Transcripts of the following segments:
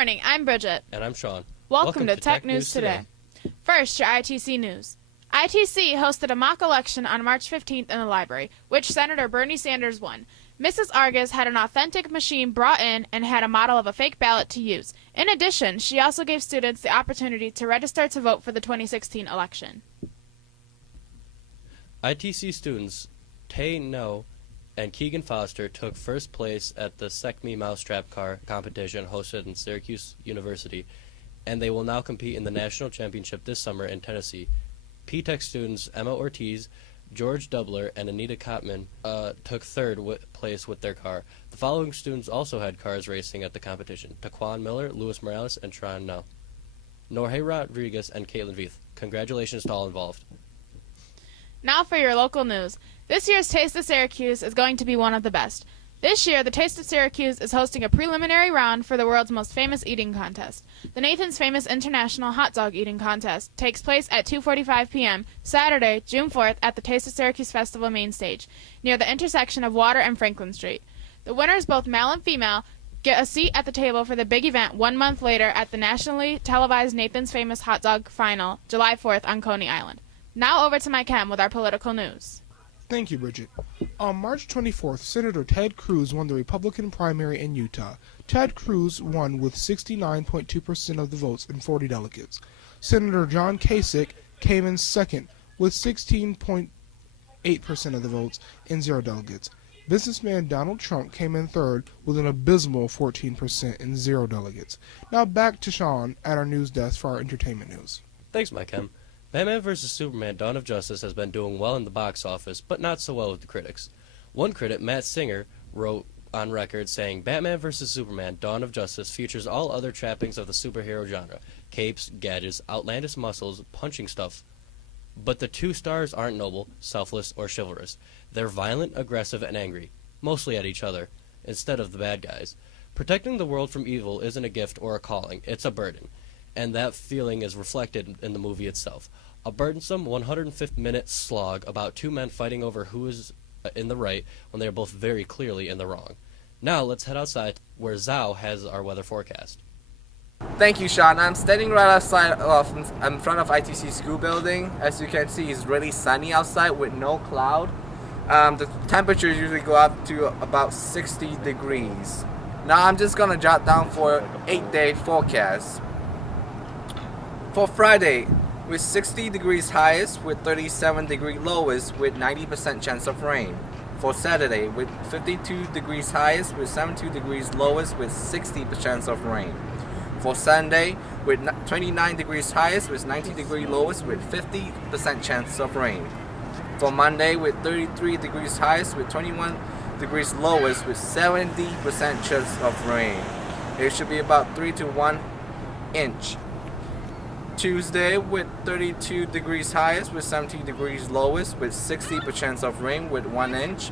morning, I'm Bridget. And I'm Sean. Welcome to Tech News Today. First, your ITC news. ITC hosted a mock election on March 15th in the library, which Senator Bernie Sanders won. Mrs. Argus had an authentic machine brought in and had a model of a fake ballot to use. In addition, she also gave students the opportunity to register to vote for the 2016 election. ITC students Tay No and Keegan Foster took first place at the SecMe Mousetrap Car competition hosted in Syracuse University, and they will now compete in the national championship this summer in Tennessee. P-Tech students Emma Ortiz, George Dubler, and Anita Kottman took third place with their car. The following students also had cars racing at the competition: Taquan Miller, Luis Morales, and Tron No. Norge Rodriguez and Caitlin Veith. Congratulations to all involved. Now for your local news. This year's Taste of Syracuse is going to be one of the best. This year, the Taste of Syracuse is hosting a preliminary round for the world's most famous eating contest. The Nathan's Famous International Hot Dog Eating Contest takes place at 2:45 p.m. Saturday, June 4th at the Taste of Syracuse Festival main stage, near the intersection of Water and Franklin Street. The winners, both male and female, get a seat at the table for the big event 1 month later at the nationally televised Nathan's Famous Hot Dog Final, July 4th on Coney Island. Now over to Mike Hem with our political news. Thank you, Bridget. On March 24th, Senator Ted Cruz won the Republican primary in Utah. Ted Cruz won with 69.2% of the votes and 40 delegates. Senator John Kasich came in second with 16.8% of the votes and 0 delegates. Businessman Donald Trump came in third with an abysmal 14% and 0 delegates. Now back to Sean at our news desk for our entertainment news. Thanks, Mike Hem. Batman vs. Superman Dawn of Justice has been doing well in the box office, but not so well with the critics. One critic, Matt Singer, wrote on record saying, "Batman vs. Superman Dawn of Justice features all other trappings of the superhero genre: capes, gadgets, outlandish muscles, punching stuff. But the two stars aren't noble, selfless, or chivalrous. They're violent, aggressive, and angry, mostly at each other, instead of the bad guys. Protecting the world from evil isn't a gift or a calling, it's a burden. And that feeling is reflected in the movie itself. A burdensome 150-minute slog about two men fighting over who is in the right when they are both very clearly in the wrong." Now let's head outside where Zhao has our weather forecast. Thank you, Sean. I'm standing right outside in front of ITC school building. As you can see, it's really sunny outside with no cloud. The temperatures usually go up to about 60 degrees. Now I'm just going to jot down for 8-day forecast. For Friday, with 60 degrees highest with 37 degree lowest with 90% chance of rain. For Saturday, with 52 degrees highest with 72 degrees lowest with 60% chance of rain. For Sunday, with 29 degrees highest with 90 degree lowest with 50% chance of rain. For Monday, with 33 degrees highest with 21 degrees lowest with 70% chance of rain. It should be about 3 to 1 inch. Tuesday, with 32 degrees highest with 70 degrees lowest with 60% chance of rain with 1 inch.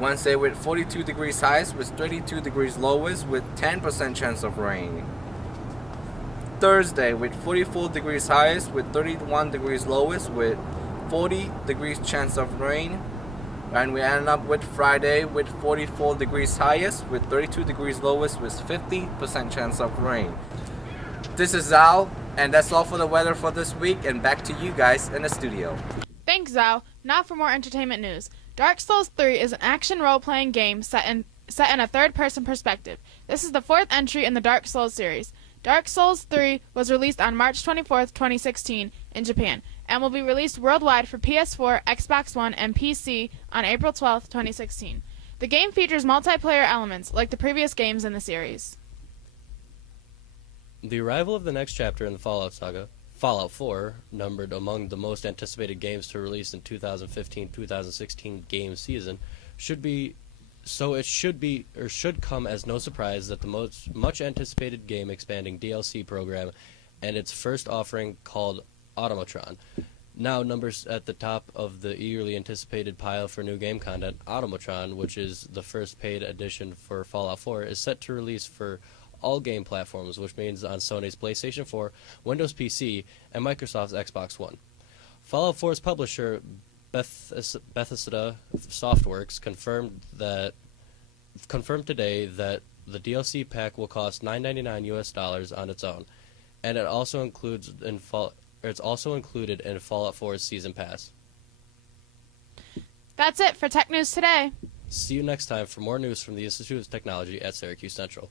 Wednesday, with 42 degrees highest with 32 degrees lowest with 10% chance of rain. Thursday, with 44 degrees highest with 31 degrees lowest with 40 degrees chance of rain. And we end up with Friday with 44 degrees highest with 32 degrees lowest with 50% chance of rain. This is Zhao, and that's all for the weather for this week, and back to you guys in the studio. Thanks, Zhao. Now for more entertainment news. Dark Souls 3 is an action role-playing game set in a third-person perspective. This is the 4th entry in the Dark Souls series. Dark Souls 3 was released on March 24th, 2016 in Japan, and will be released worldwide for PS4, Xbox One, and PC on April 12th, 2016. The game features multiplayer elements, like the previous games in the series. The arrival of the next chapter in the Fallout saga, Fallout 4, numbered among the most anticipated games to release in 2015-2016 game season, should come as no surprise that the much anticipated game expanding DLC program and its first offering called Automatron now numbers at the top of the eagerly anticipated pile for new game content. Automatron, which is the first paid edition for Fallout 4, is set to release for all game platforms, which means on Sony's PlayStation 4, Windows PC, and Microsoft's Xbox One. Fallout 4's publisher, Bethesda Softworks, confirmed today that The DLC pack will cost $9.99 US on its own, and it's also included in Fallout 4's Season Pass. That's it for Tech News Today. See you next time for more news from the Institute of Technology at Syracuse Central.